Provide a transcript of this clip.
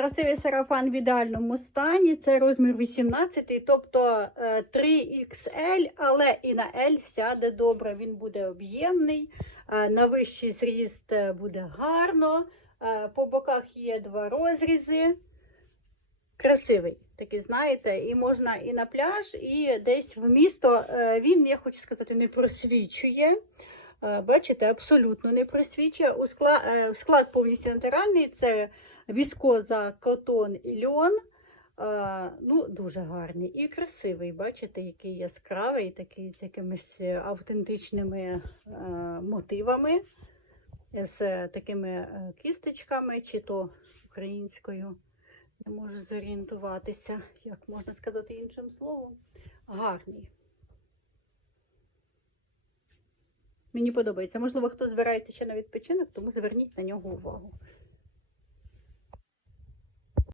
Красивий сарафан в ідеальному стані. Це розмір 18, тобто е, 3XL, але і на L сяде добре. Він буде об'ємний, е, на вищий зріст е, буде гарно. Е, По боках є два розрізи. Красивий, такий, знаєте, і можна і на пляж, і десь в місто. Е, Він, я хочу сказати, не просвічує. Е, Бачите, абсолютно не просвічує. У склад, склад повністю натуральний. Це віскоза, котон і льон. Е, Ну, дуже гарний і красивий. Бачите, який яскравий, такий з якимись е, автентичними е, мотивами, з такими е, кісточками, чи то українською. Не можу зорієнтуватися, як можна сказати іншим словом. Гарний. Мені подобається. Можливо, хто збирається ще на відпочинок, тому зверніть на нього увагу.